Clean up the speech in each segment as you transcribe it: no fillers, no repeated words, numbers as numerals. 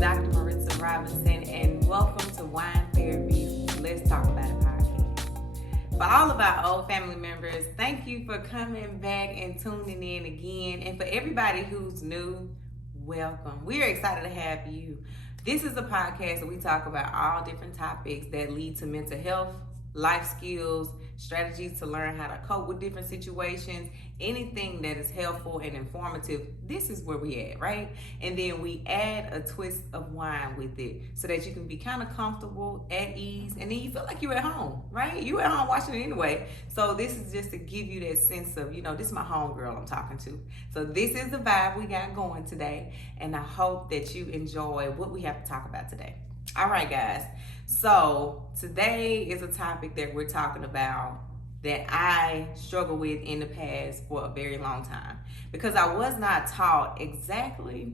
Dr. Maritza Robinson, and welcome to Wine Therapy. Let's Talk About It podcast. For all of our old family members, thank you for coming back and tuning in again. And for everybody who's new, welcome. We're excited to have you. This is a podcast that we talk about all different topics that lead to mental health, life skills, strategies to learn how to cope with different situations, anything that is helpful and informative. This is where we at, right? And then we add a twist of wine with it so that you can be kind of comfortable, at ease, and then you feel like you're at home, right? You at home watching it anyway. So this is just to give you that sense of, this is my home girl I'm talking to. So this is the vibe we got going today, and I hope that you enjoy what we have to talk about today. All right, guys. So today is a topic that we're talking about that I struggled with in the past for a very long time because I was not taught exactly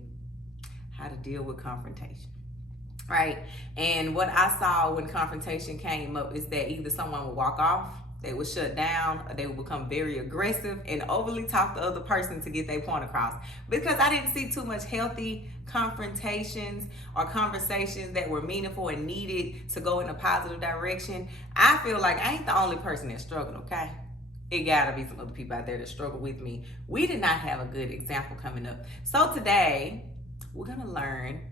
how to deal with confrontation, right? And what I saw when confrontation came up is that either someone would walk off, they would shut down, or they would become very aggressive and overly talk the other person to get their point across. Because I didn't see too much healthy confrontations or conversations that were meaningful and needed to go in a positive direction. I feel like I ain't the only person that's struggling, okay? It gotta be some other people out there that struggle with me. We did not have a good example coming up. So today, we're gonna learn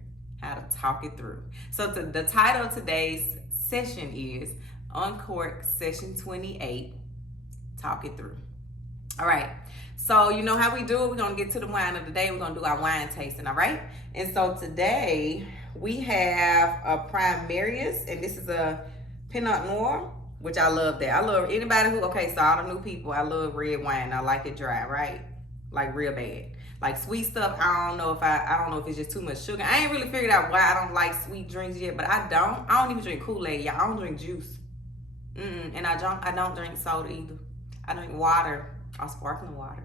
how to talk it through. So the title of today's session is Uncorked Session 28, Talk It Through. All right, so you know how we do it. We're going to get to the wine of the day. We're going to do our wine tasting, all right? And so today we have a Primarius, and this is a Pinot Noir, which I love that. I love anybody who, so all the new people, I love red wine. I like it dry, right? Like real bad. Like sweet stuff, I don't know if it's just too much sugar. I ain't really figured out why I don't like sweet drinks yet, but I don't even drink Kool-Aid, y'all. I don't drink juice. And I don't drink soda either. I drink water or sparkling water.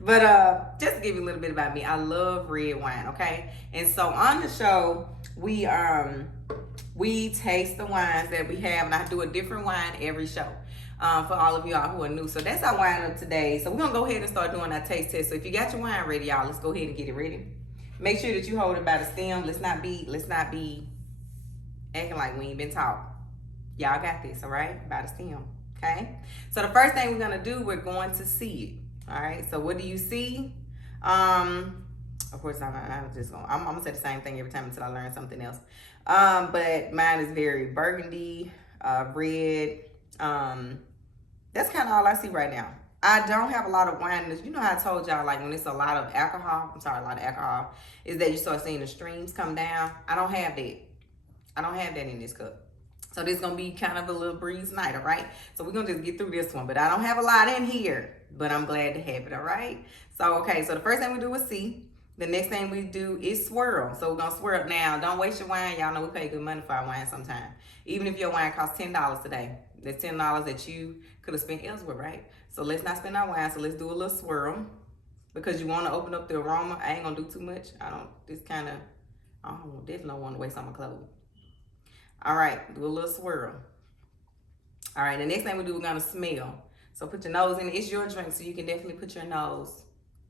But just to give you a little bit about me, I love red wine, okay? And so on the show, we taste the wines that we have, and I do a different wine every show for all of y'all who are new. So that's our wine of today. So we're gonna go ahead and start doing our taste test. So if you got your wine ready, y'all, let's go ahead and get it ready. Make sure that you hold it by the stem. Let's not be acting like we ain't been taught. Y'all got this, all right? By the stem, okay? So the first thing we're gonna do, we're going to see it, all right? So what do you see? Of course, I'm gonna say the same thing every time until I learn something else. But mine is very burgundy, red. That's kind of all I see right now. I don't have a lot of wine in this. You know how I told y'all, like when it's a lot of alcohol, is that you start seeing the streams come down. I don't have that. I don't have that in this cup. So this is going to be kind of a little breeze night, all right? So we're going to just get through this one. But I don't have a lot in here, but I'm glad to have it, all right? So, so the first thing we do is see. The next thing we do is swirl. So we're going to swirl now. Don't waste your wine. Y'all know we pay good money for our wine sometimes. Even if your wine costs $10 today, that's $10 that you could have spent elsewhere, right? So let's not spend our wine. So let's do a little swirl because you want to open up the aroma. I ain't going to do too much. I definitely don't want to waste on my clothes. All right, do a little swirl. All right, the next thing we do, we're gonna smell. So put your nose in it. It's your drink, so you can definitely put your nose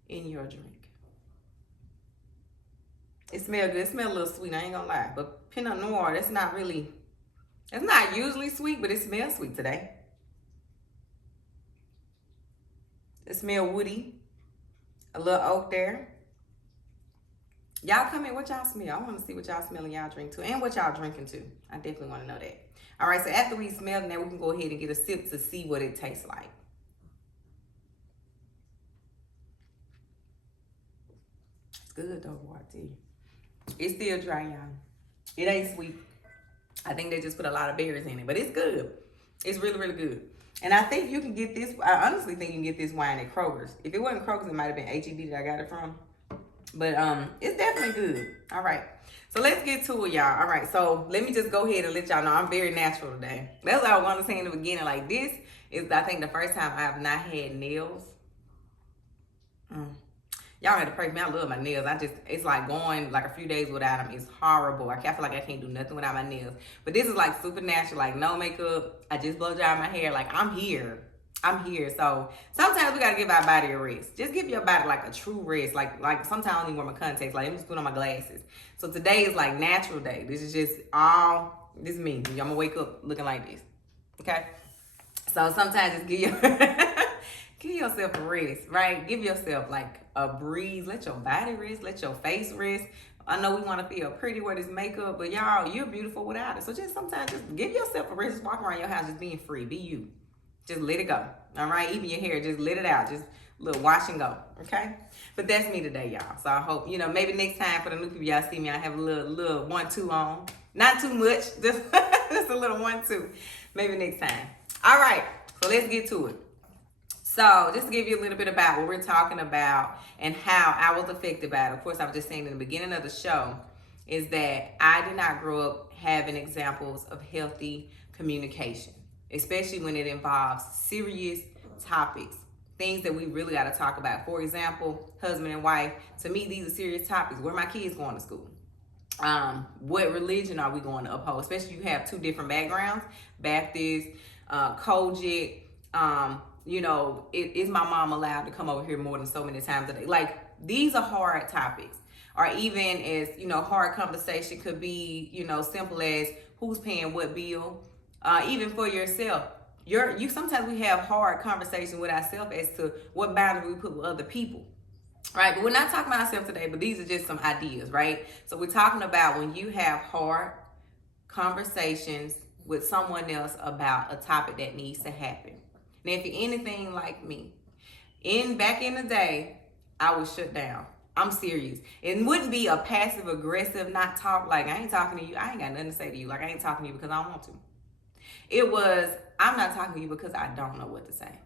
in your drink. It smells good. It smells a little sweet, I ain't gonna lie. But Pinot Noir, it's not usually sweet, but it smells sweet today. It smells woody. A little oak there. Y'all come in, what y'all smell? I want to see what y'all smell and y'all drink too, and what y'all drinking too. I definitely want to know that. All right, so after we smell, now we can go ahead and get a sip to see what it tastes like. It's good though, boy, I tell you. It's still dry, y'all. It ain't sweet. I think they just put a lot of berries in it, but it's good. It's really, really good. And I think you can get this, I honestly think you can get this wine at Kroger's. If it wasn't Kroger's, it might have been H-E-B that I got it from. But it's definitely good. All right. So let's get to it, y'all. All right. So let me just go ahead and let y'all know I'm very natural today. That's what I want to say in the beginning. Like this is, I think, the first time I have not had nails. Y'all had to pray for me. I love my nails. It's like going like a few days without them. It's horrible. I feel like I can't do nothing without my nails. But this is like super natural, like no makeup. I just blow dry my hair. Like I'm here. I'm here. So sometimes we gotta give our body a rest. Just give your body like a true rest. Like sometimes I don't even wear my contacts. Like let me just put on my glasses. So today is like natural day. This is just all this is me. I'm gonna wake up looking like this. Okay? So sometimes just give yourself a rest, right? Give yourself like a breeze. Let your body rest. Let your face rest. I know we want to feel pretty with this makeup, but y'all, you're beautiful without it. So just sometimes just give yourself a rest. Just walk around your house just being free. Be you. Just let it go. All right? Even your hair, just let it out. Just a little wash and go. Okay? But that's me today, y'all. So I hope, maybe next time for the new people y'all see me, I have a little 1-2 on. Not too much. Just a little 1-2. Maybe next time. All right. So let's get to it. So just to give you a little bit about what we're talking about and how I was affected by it. Of course, I was just saying in the beginning of the show is that I did not grow up having examples of healthy communication, especially when it involves serious topics, things that we really got to talk about. For example, husband and wife. To me, these are serious topics. Where my kids going to school? What religion are we going to uphold? Especially if you have two different backgrounds, Baptist, Kojic, is my mom allowed to come over here more than so many times a day? Like, these are hard topics. Or even as, hard conversation could be, simple as who's paying what bill. Even for yourself. You sometimes we have hard conversation with ourselves as to what boundary we put with other people. Right? But we're not talking about ourselves today, but these are just some ideas, right? So we're talking about when you have hard conversations with someone else about a topic that needs to happen. Now, if you're anything like me, back in the day, I was shut down. I'm serious. It wouldn't be a passive aggressive not talk, like I ain't talking to you. I ain't got nothing to say to you. Like I ain't talking to you because I don't want to. It was, I'm not talking to you because I don't know what to say.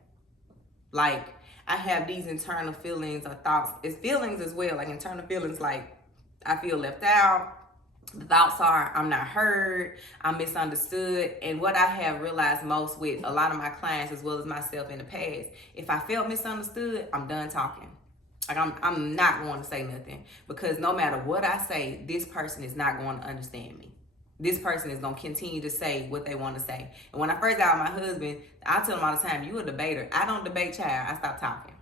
Like I have these internal feelings or thoughts. It's feelings as well, like internal feelings like I feel left out. The thoughts are I'm not heard, I'm misunderstood. And what I have realized most with a lot of my clients as well as myself in the past, if I felt misunderstood, I'm done talking. Like I'm not going to say nothing, because no matter what I say, this person is not going to understand me. This person is going to continue to say what they want to say. And when I first got with my husband, I tell him all the time, you a debater. I don't debate, child. I stop talking.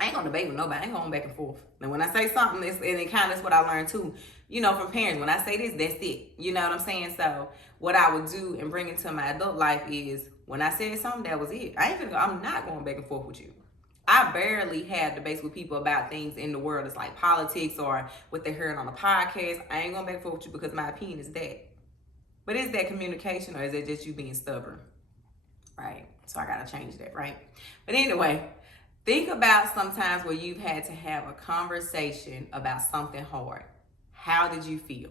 I ain't gonna debate with nobody. I ain't going back and forth. And when I say something, and it kind of is what I learned too, from parents. When I say this, that's it. You know what I'm saying? So what I would do and bring into my adult life is when I said something, that was it. I'm not going back and forth with you. I barely have debates with people about things in the world. It's like politics or what they heard on a podcast. I ain't going back and forth with you because my opinion is that. But is that communication or is it just you being stubborn? Right? So I got to change that, right? But anyway, think about sometimes where you've had to have a conversation about something hard. How did you feel?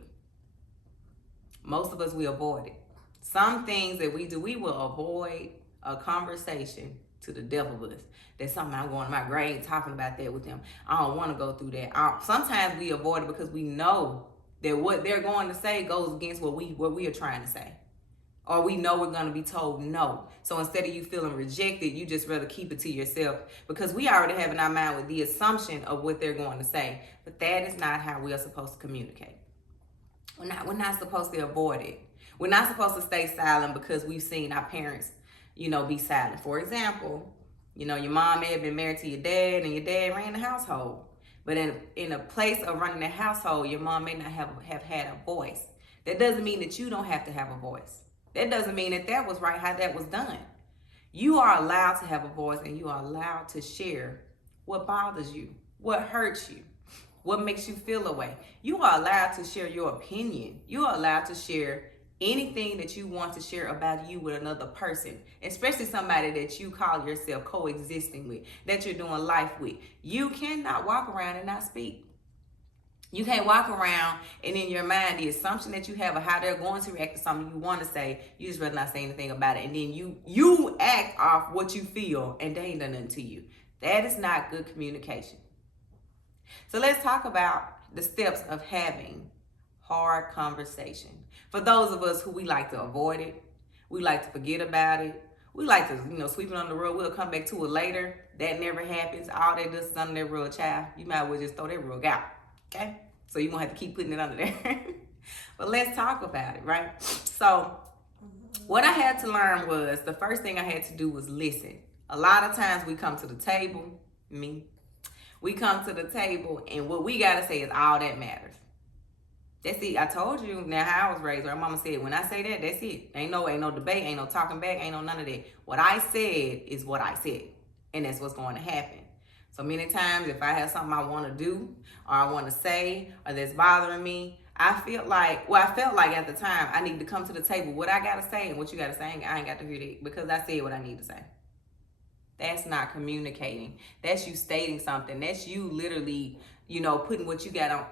Most of us, we avoid it. Some things that we do, we will avoid a conversation to the death of us. That's something I'm going to my grave talking about that with them. I don't want to go through that. Sometimes we avoid it because we know that what they're going to say goes against what we are trying to say. Or we know we're going to be told no. So instead of you feeling rejected, you just rather keep it to yourself, because we already have in our mind with the assumption of what they're going to say. But that is not how we are supposed to communicate. We're not supposed to avoid it. We're not supposed to stay silent because we've seen our parents, be silent. For example, your mom may have been married to your dad and your dad ran the household. But in a place of running the household, your mom may not have had a voice. That doesn't mean that you don't have to have a voice. That doesn't mean that was right how that was done. You are allowed to have a voice, and you are allowed to share what bothers you, what hurts you, what makes you feel a way. You are allowed to share your opinion. You are allowed to share anything that you want to share about you with another person, especially somebody that you call yourself coexisting with, that you're doing life with. You cannot walk around and not speak. You can't walk around and in your mind, the assumption that you have of how they're going to react to something you want to say, you just rather not say anything about it. And then you act off what you feel and they ain't done nothing to you. That is not good communication. So let's talk about the steps of having hard conversation. For those of us who we like to avoid it, we like to forget about it, we like to, sweep it under the rug, we'll come back to it later. That never happens. All that does is under that rug, child. You might as well just throw that rug out. Okay? So you won't have to keep putting it under there. But let's talk about it, right? So what I had to learn was, the first thing I had to do was listen. A lot of times we come to the table, we come to the table and what we gotta say is all that matters. That's it. I told you now how I was raised. Our mama said, when I say that, that's it. Ain't no debate, ain't no talking back, ain't no none of that. What I said is what I said. And that's what's going to happen. So many times if I have something I want to do or I want to say or that's bothering me, I felt like at the time I need to come to the table. What I got to say and what you got to say, I ain't got to hear that because I said what I need to say. That's not communicating. That's you stating something. That's you literally, putting what you got on,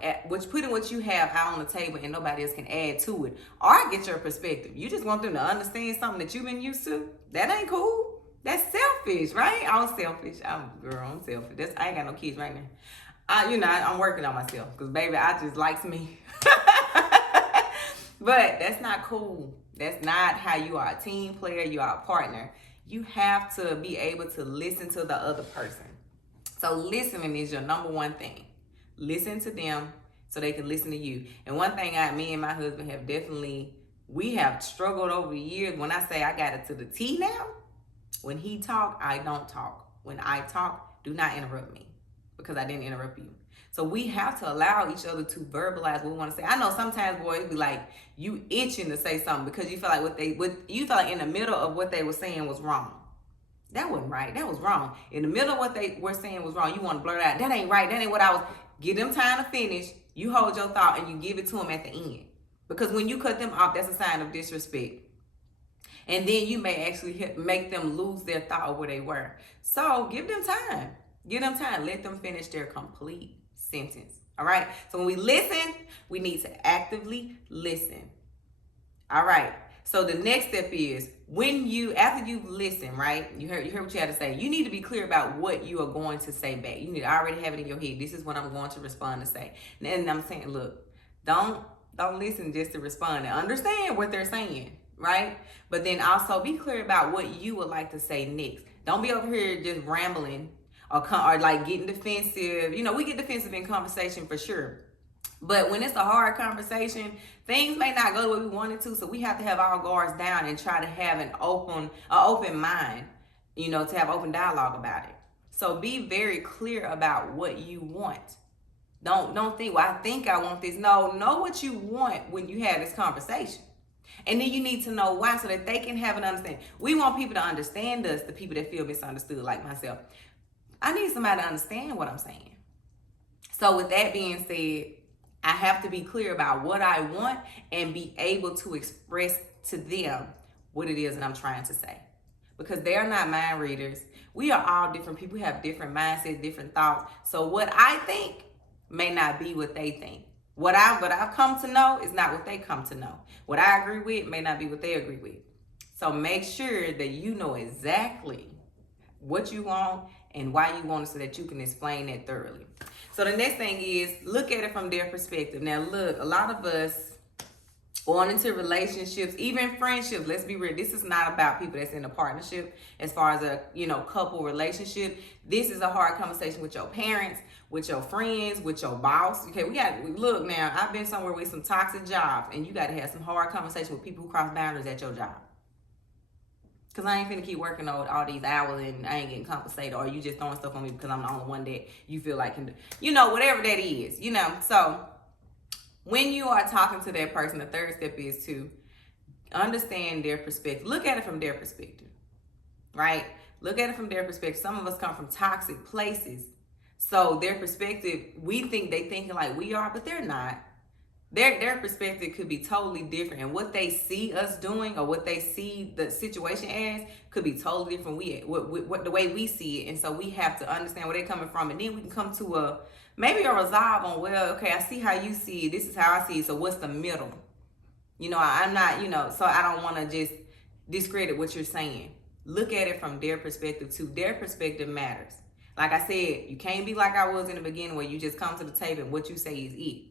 putting what you have out on the table and nobody else can add to it. Or get your perspective. You just want them to understand something that you've been used to. That ain't cool. That's selfish, right? I'm selfish. I'm selfish. I ain't got no kids right now. I'm working on myself because baby, I just likes me. But that's not cool. That's not how you are a team player. You are a partner. You have to be able to listen to the other person. So listening is your number one thing. Listen to them so they can listen to you. And one thing me and my husband we have struggled over the years. When I say I got it to the T now, when he talk, I don't talk. When I talk, do not interrupt me because I didn't interrupt you. So we have to allow each other to verbalize what we want to say. I know sometimes boys be like, you itching to say something because you feel like you feel like in the middle of what they were saying was wrong. That wasn't right. That was wrong. In the middle of what they were saying was wrong. You want to blurt out, that ain't right. That ain't what I was. Give them time to finish. You hold your thought and you give it to them at the end. Because when you cut them off, that's a sign of disrespect. And then you may actually make them lose their thought of where they were. So give them time. Give them time. Let them finish their complete sentence. All right. So when we listen, we need to actively listen. All right. So the next step is after you've listened, right? You heard what you had to say. You need to be clear about what you are going to say back. You need to already have it in your head. This is what I'm going to respond to say. And I'm saying, look, don't listen just to respond and understand what they're saying, right? But then also be clear about what you would like to say next. Don't be over here just rambling or like getting defensive. We get defensive in conversation for sure. But when it's a hard conversation, things may not go the way we want it to. So we have to have our guards down and try to have an open mind, to have open dialogue about it. So be very clear about what you want. Don't think, well, I think I want this. No, know what you want when you have this conversation. And then you need to know why so that they can have an understanding. We want people to understand us, the people that feel misunderstood like myself. I need somebody to understand what I'm saying. So with that being said, I have to be clear about what I want and be able to express to them what it is that I'm trying to say. Because they are not mind readers. We are all different people. We have different mindsets, different thoughts. So what I think may not be what they think. What I've come to know is not what they come to know. What I agree with may not be what they agree with. So make sure that you know exactly what you want and why you want it so that you can explain that thoroughly. So the next thing is look at it from their perspective. Now look, a lot of us going into relationships, even friendships, let's be real, this is not about people that's in a partnership as far as a couple relationship. This is a hard conversation with your parents, with your friends, with your boss. Okay, look now, I've been somewhere with some toxic jobs and you got to have some hard conversation with people who cross boundaries at your job. Because I ain't finna keep working all these hours and I ain't getting compensated, or you just throwing stuff on me because I'm the only one that you feel like can do, whatever that is, So when you are talking to that person, the third step is to understand their perspective. Look at it from their perspective, right? Look at it from their perspective. Some of us come from toxic places. So their perspective, we think they thinking like we are, but they're not. Their perspective could be totally different, and what they see us doing or what they see the situation as could be totally different. What the way we see it, and so we have to understand where they're coming from, and then we can come to maybe a resolve on, well, okay, I see how you see it. This is how I see it. So what's the middle? I'm not, so I don't want to just discredit what you're saying. Look at it from their perspective too. Their perspective matters. Like I said, you can't be like I was in the beginning where you just come to the table and what you say is it.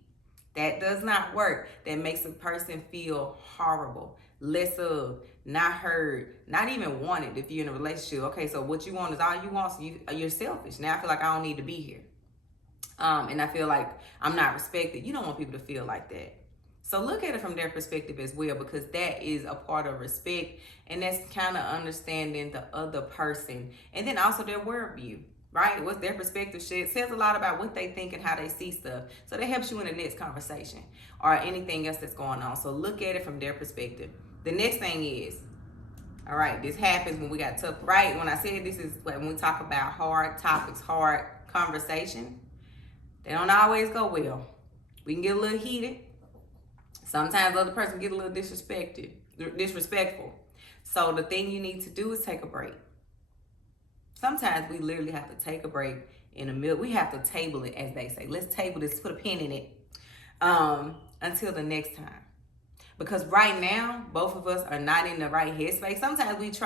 That does not work. That makes a person feel horrible, less of, not heard, not even wanted if you're in a relationship. Okay, so what you want is all you want, so you're selfish. Now I feel like I don't need to be here. And I feel like I'm not respected. You don't want people to feel like that. So look at it from their perspective as well, because that is a part of respect, and that's kind of understanding the other person, and then also their worldview, right? What's their perspective? Shit says a lot about what they think and how they see stuff. So that helps you in the next conversation or anything else that's going on. So look at it from their perspective. The next thing is, all right, this happens when we got tough, right? When I said this is when we talk about hard topics, hard conversation, they don't always go well. We can get a little heated. Sometimes the other person get a little disrespectful. So the thing you need to do is take a break. Sometimes we literally have to take a break in the middle. We have to table it, as they say. Let's table this, put a pin in it until the next time. Because right now, both of us are not in the right headspace. Sometimes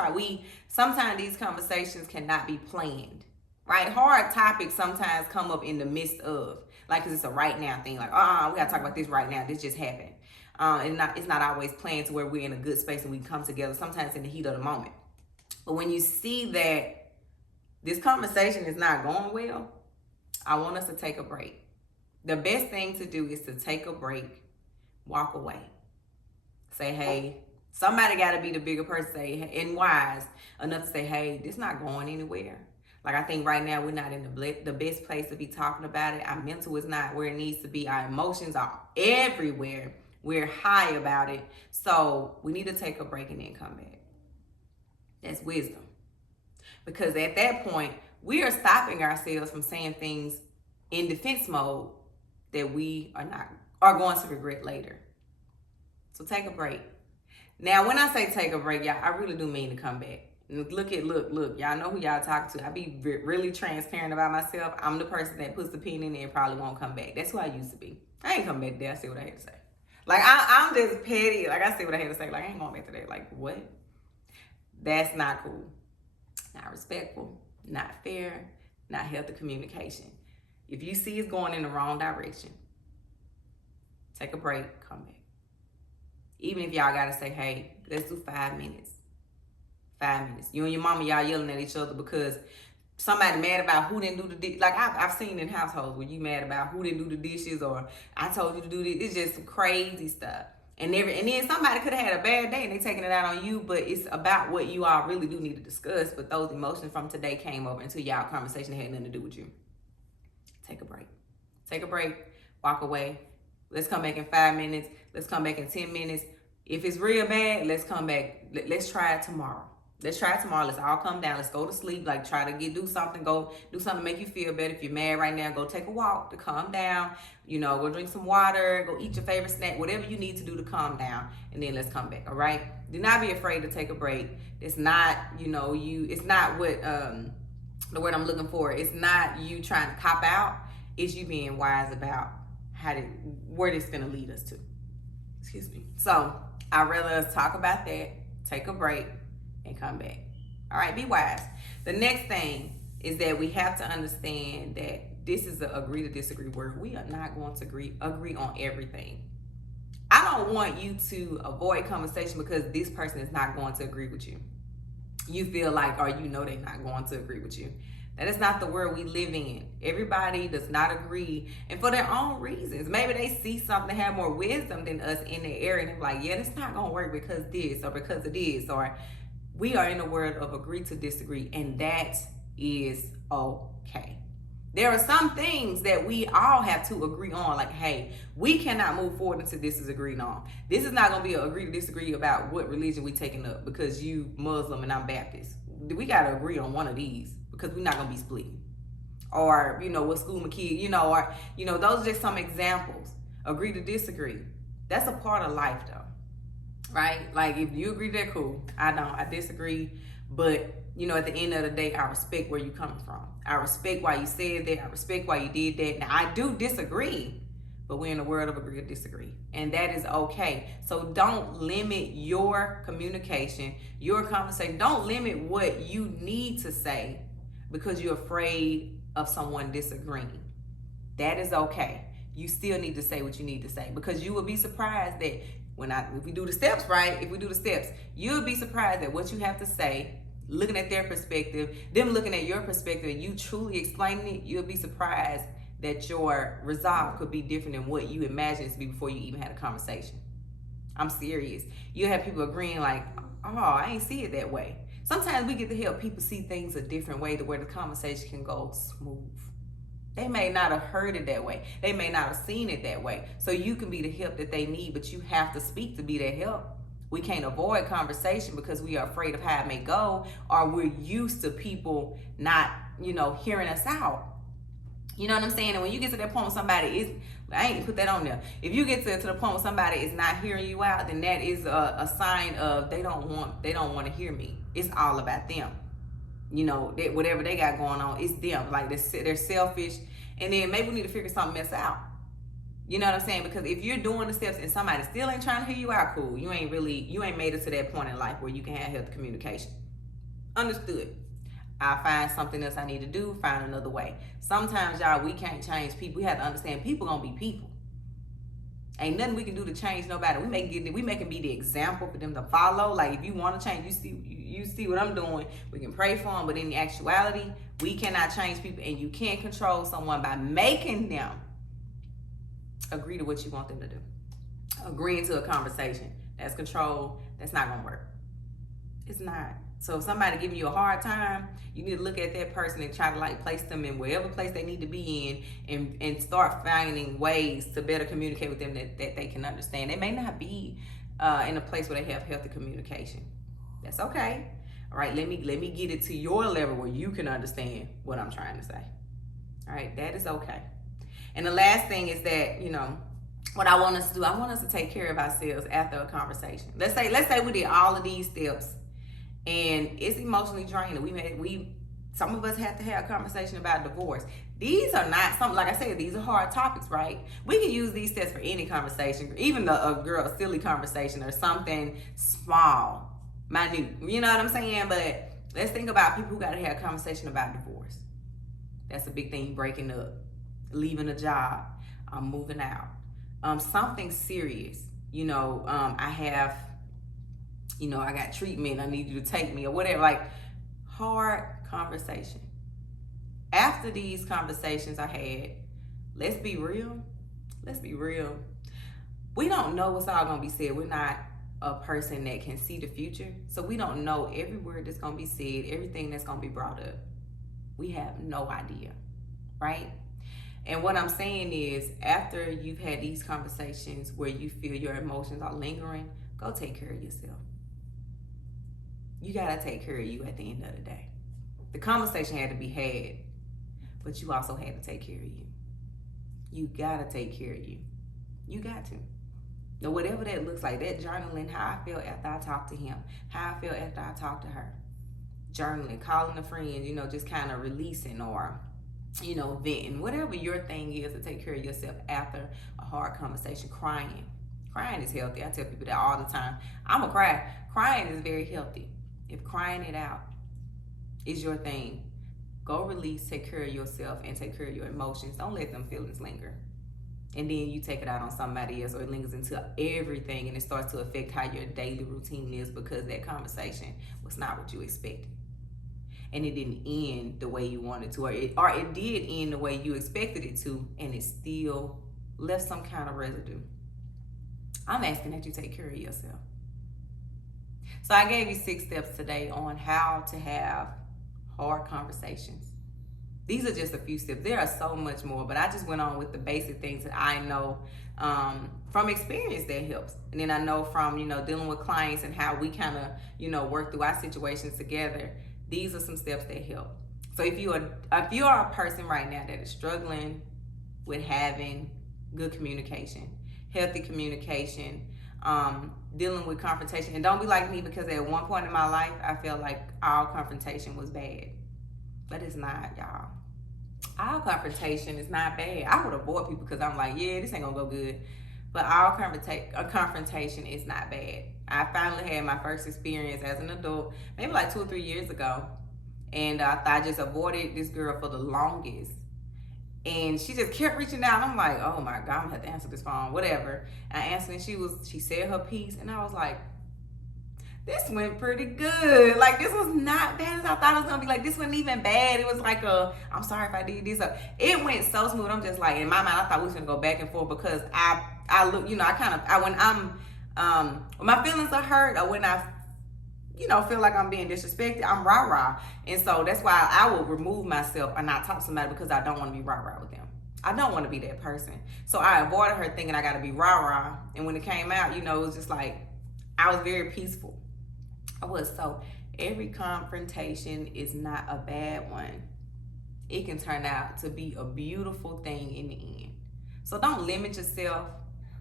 sometimes these conversations cannot be planned, right? Hard topics sometimes come up in the midst of, like, 'cause it's a right now thing. Like, we gotta talk about this right now. This just happened. It's not always planned to where we're in a good space and we come together. Sometimes in the heat of the moment. But when you see that this conversation is not going well, I want us to take a break. The best thing to do is to take a break, walk away. Say, hey, somebody got to be the bigger person, say, and wise enough to say, hey, this not going anywhere. Like, I think right now we're not in the best place to be talking about it. Our mental is not where it needs to be. Our emotions are everywhere. We're high about it. So we need to take a break and then come back. That's wisdom. Because at that point, we are stopping ourselves from saying things in defense mode that we are going to regret later. So take a break. Now, when I say take a break, y'all, I really do mean to come back. Look, y'all know who y'all talking to. I be really transparent about myself. I'm the person that puts the pin in there and probably won't come back. That's who I used to be. I ain't come back there. I see what I had to say. Like, I'm just petty. Like, I see what I had to say. Like, I ain't going back to that. Like, what? That's not cool. Not respectful. Not fair. Not healthy communication. If you see it's going in the wrong direction, take a break, come back. Even if y'all gotta say, hey, let's do 5 minutes. 5 minutes. You and your mama, y'all yelling at each other because somebody mad about who didn't do the dishes. Like, I've seen in households where you mad about who didn't do the dishes, or I told you to do this. It's just some crazy stuff. And then somebody could have had a bad day and they taking it out on you, but it's about what you all really do need to discuss. But those emotions from today came over until y'all conversation had nothing to do with you. Take a break. Take a break. Walk away. Let's come back in 5 minutes. Let's come back in 10 minutes. If it's real bad, let's come back. Let's try it tomorrow. Let's try it tomorrow. Let's all come down. Let's go to sleep. Like, try to do something. Go do something to make you feel better. If you're mad right now, go take a walk to calm down. You know, go drink some water. Go eat your favorite snack. Whatever you need to do to calm down. And then let's come back, all right? Do not be afraid to take a break. It's not, it's not what, the word I'm looking for. It's not you trying to cop out. It's you being wise about where this is going to lead us to. Excuse me. So, I'd rather us talk about that, take a break, and come back. All right, be wise. The next thing is that we have to understand that this is an agree to disagree word. We are not going to agree on everything. I don't want you to avoid conversation because this person is not going to agree with you. You feel like, or they're not going to agree with you. That is not the world we live in. Everybody does not agree, and for their own reasons. Maybe they see something, have more wisdom than us in their area, and they're like, yeah, it's not going to work because this, or because of this, or we are in a world of agree to disagree, and that is okay. There are some things that we all have to agree on, like, hey, we cannot move forward until this is agreed on. This is not going to be an agree to disagree about what religion we taking up because you Muslim and I'm Baptist. We got to agree on one of these. Because we're not going to be splitting. Or, what school my kid, those are just some examples. Agree to disagree. That's a part of life, though. Right? Like, if you agree, that cool. I don't. I disagree. But, at the end of the day, I respect where you're coming from. I respect why you said that. I respect why you did that. Now, I do disagree. But we're in a world of agree to disagree. And that is okay. So don't limit your communication, your conversation. Don't limit what you need to say because you're afraid of someone disagreeing. That is okay. You still need to say what you need to say because you will be surprised that if we do the steps right, you'll be surprised at what you have to say, looking at their perspective, them looking at your perspective, and you truly explaining it, you'll be surprised that your resolve could be different than what you imagined it to be before you even had a conversation. I'm serious. You have people agreeing like, oh, I ain't see it that way. Sometimes we get to help people see things a different way to where the conversation can go smooth. They may not have heard it that way. They may not have seen it that way. So you can be the help that they need, but you have to speak to be that help. We can't avoid conversation because we are afraid of how it may go, or we're used to people not, hearing us out. You know what I'm saying? And when you get to that point with somebody, I ain't put that on there. If you get to the point where somebody is not hearing you out, then that is a sign of they don't want to hear me. It's all about them. Whatever they got going on, it's them. Like they're selfish, and then maybe we need to figure something else out. You know what I'm saying? Because if you're doing the steps and somebody still ain't trying to hear you out, cool. You ain't made it to that point in life where you can have healthy communication. Understood. I'll find something else I need to do, find another way. Sometimes, y'all, we can't change people. We have to understand people gonna be people. Ain't nothing we can do to change nobody. We make them be the example for them to follow. Like if you want to change, you see what I'm doing. We can pray for them, but in actuality, we cannot change people, and you can't control someone by making them agree to what you want them to do. Agreeing to a conversation. That's control. That's not gonna work. It's not. So if somebody giving you a hard time, you need to look at that person and try to place them in wherever place they need to be in, and start finding ways to better communicate with them that they can understand. They may not be in a place where they have healthy communication. That's okay. All right, let me get it to your level where you can understand what I'm trying to say. All right, that is okay. And the last thing is that, what I want us to do, I want us to take care of ourselves after a conversation. Let's say we did all of these steps and it's emotionally draining. Some of us have to have a conversation about divorce. These are not something, like I said, these are hard topics, right? We can use these steps for any conversation, even a silly conversation or something small, minute. You know what I'm saying? But let's think about people who got to have a conversation about divorce. That's a big thing. Breaking up, leaving a job, moving out, something serious. I got treatment, I need you to take me or whatever, like hard conversation. After these conversations I had, let's be real. We don't know what's all gonna be said. We're not a person that can see the future. So we don't know every word that's gonna be said, everything that's gonna be brought up. We have no idea, right? And what I'm saying is, after you've had these conversations where you feel your emotions are lingering, go take care of yourself. You gotta take care of you at the end of the day. The conversation had to be had, but you also had to take care of you. You gotta take care of you. You got to. Now, whatever that looks like, that journaling, how I felt after I talked to him, how I felt after I talked to her. Journaling, calling a friend, just kind of releasing or, venting. Whatever your thing is to take care of yourself after a hard conversation. Crying is healthy. I tell people that all the time. I'm a cry. Crying is very healthy. If crying it out is your thing, go release, take care of yourself, and take care of your emotions. Don't let them feelings linger. And then you take it out on somebody else, or it lingers into everything, and it starts to affect how your daily routine is because that conversation was not what you expected. And it didn't end the way you wanted to, or it did end the way you expected it to, and it still left some kind of residue. I'm asking that you take care of yourself. So I gave you 6 steps today on how to have hard conversations. These are just a few steps. There are so much more, but I just went on with the basic things that I know from experience that helps. And then I know from, dealing with clients and how we kind of, work through our situations together. These are some steps that help. So if you are a person right now that is struggling with having good communication, healthy communication, dealing with confrontation, and don't be like me, because at one point in my life I felt like all confrontation was bad, but it's not, y'all. All confrontation is not bad. I would avoid people because I'm like, yeah, this ain't gonna go good, but all confrontation is not bad. I finally had my first experience as an adult, maybe like 2 or 3 years ago, and I just avoided this girl for the longest. And she just kept reaching out. I'm like, oh my God, I'm gonna have to answer this phone, whatever. And I answered, and she said her piece, and I was like, this went pretty good. Like, this was not bad as I thought it was gonna be. Like, this wasn't even bad. It was like I'm sorry if I did this. It went so smooth. I'm just like, in my mind, I thought we was gonna go back and forth because I look, you know, when when my feelings are hurt or when I, you know, feel like I'm being disrespected, I'm rah-rah. And so that's why I will remove myself and not talk to somebody because I don't want to be rah-rah with them. I don't want to be that person. So I avoided her thinking I got to be rah-rah. And when it came out, you know, it was just like, I was very peaceful. I was. So every confrontation is not a bad one. It can turn out to be a beautiful thing in the end. So don't limit yourself.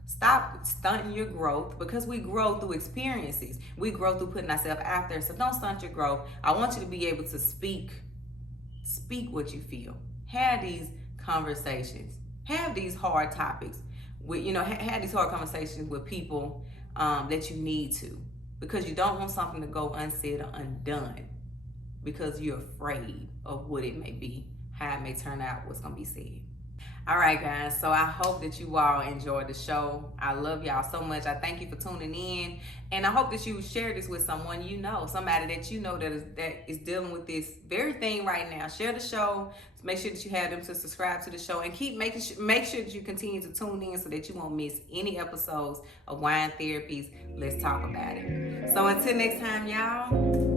Stop stunting your growth because we grow through experiences. We grow through putting ourselves out there. So don't stunt your growth. I want you to be able to speak what you feel. Have these conversations. Have these hard topics. Have these hard conversations with people that you need to, because you don't want something to go unsaid or undone because you're afraid of what it may be, how it may turn out, what's going to be said. All right, guys. So I hope that you all enjoyed the show. I love y'all so much. I thank you for tuning in. And I hope that you share this with someone you know, somebody that you know that is dealing with this very thing right now. Share the show. Make sure that you have them to subscribe to the show, and make sure that you continue to tune in so that you won't miss any episodes of Wine Therapies. Let's talk about it. So until next time, y'all.